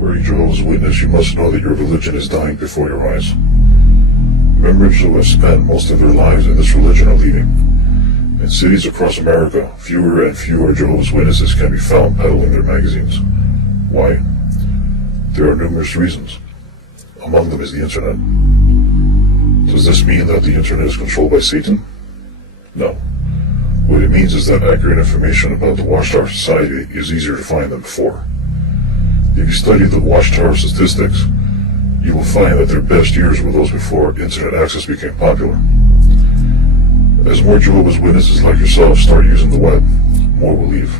you are a Jehovah's Witness, you must know that your religion is dying before your eyes. Members who have spent most of their lives in this religion are leaving. In cities across America, fewer and fewer Jehovah's Witnesses can be found peddling their magazines. Why? There are numerous reasons. Among them is the internet. Does this mean that the internet is controlled by Satan? No. What it means is that accurate information about the Watchtower Society is easier to find than before. If you study the Watchtower statistics, you will find that their best years were those before internet access became popular. As more Jehovah's Witnesses like yourself start using the web, more will leave.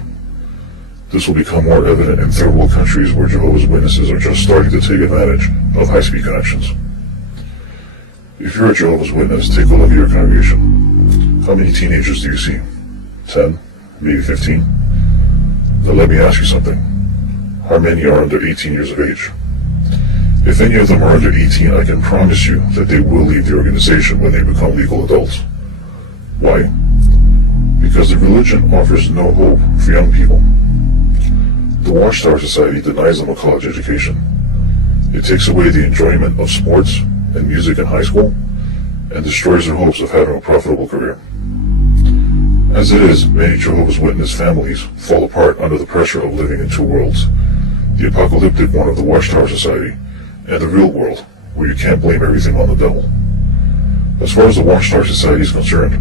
This will become more evident in third world countries where Jehovah's Witnesses are just starting to take advantage of high-speed connections. If you're a Jehovah's Witness, take a look at your congregation. How many teenagers do you see? 10? Maybe 15? Now let me ask you something. How many are under 18 years of age? If any of them are under 18, I can promise you that they will leave the organization when they become legal adults. Why? Because the religion offers no hope for young people. The Watchtower Society denies them a college education. It takes away the enjoyment of sports and music in high school and destroys their hopes of having a profitable career. As it is, many Jehovah's Witness families fall apart under the pressure of living in two worlds. The apocalyptic one of the Watchtower Society and the real world, where you can't blame everything on the devil. As far as the Watchtower Society is concerned,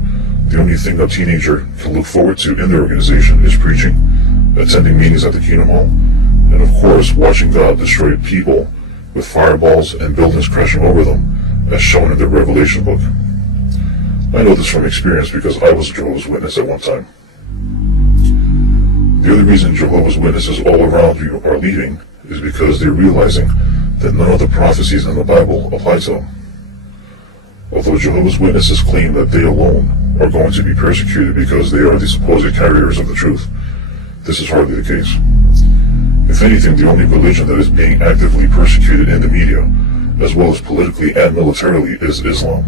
the only thing a teenager can look forward to in their organization is preaching, attending meetings at the Kingdom Hall, and of course watching God destroy people with fireballs and buildings crashing over them, as shown in the Revelation book. I know this from experience because I was a Jehovah's Witness at one time. The other reason Jehovah's Witnesses all around you are leaving is because they're realizing that none of the prophecies in the Bible apply to them. Although Jehovah's Witnesses claim that they alone are going to be persecuted because they are the supposed carriers of the truth, this is hardly the case. If anything, the only religion that is being actively persecuted in the media, as well as politically and militarily, is Islam.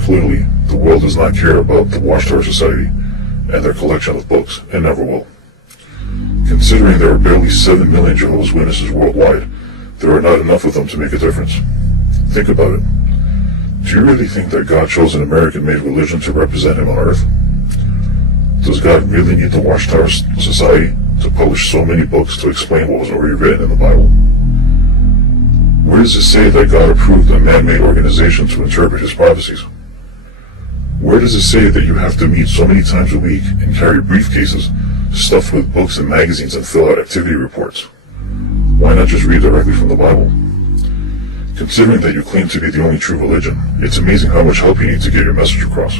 Clearly, the world does not care about the Watchtower Society and their collection of books, and never will. Considering there are barely 7 million Jehovah's Witnesses worldwide, there are not enough of them to make a difference. Think about it. Do you really think that God chose an American-made religion to represent him on earth? Does God really need the Watchtower Society to publish so many books to explain what was already written in the Bible? Where does it say that God approved a man-made organization to interpret his prophecies? Where does it say that you have to meet so many times a week and carry briefcases stuffed with books and magazines and fill out activity reports? Why not just read directly from the Bible? Considering that you claim to be the only true religion, it's amazing how much help you need to get your message across.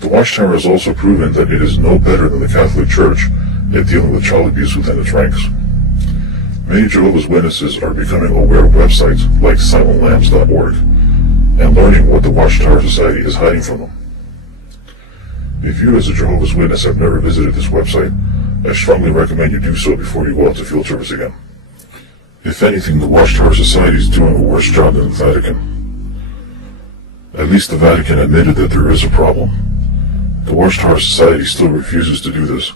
The Watchtower has also proven that it is no better than the Catholic Church at dealing with child abuse within its ranks. Many Jehovah's Witnesses are becoming aware of websites like silentlambs.org and learning what the Watchtower Society is hiding from them. If you as a Jehovah's Witness have never visited this website, I strongly recommend you do so before you go out to field service again. If anything, the Watchtower Society is doing a worse job than the Vatican. At least the Vatican admitted that there is a problem. The Watchtower Society still refuses to do this,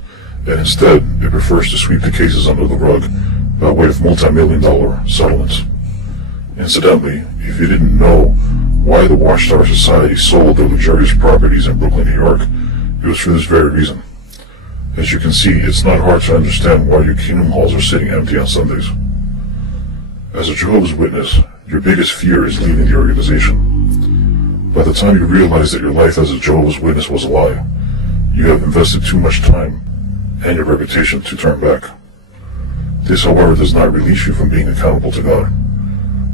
and instead it prefers to sweep the cases under the rug by way of multi-million-dollar settlements. Incidentally, if you didn't know why the Watchtower Society sold their luxurious properties in Brooklyn, New York, it was for this very reason. As you can see, it's not hard to understand why your Kingdom Halls are sitting empty on Sundays. As a Jehovah's Witness, your biggest fear is leaving the organization. By the time you realize that your life as a Jehovah's Witness was a lie, you have invested too much time and your reputation to turn back. This, however, does not release you from being accountable to God.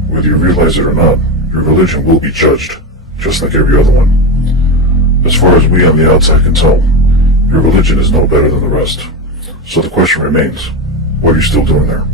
Whether you realize it or not, your religion will be judged, just like every other one. As far as we on the outside can tell, your religion is no better than the rest. So the question remains, what are you still doing there?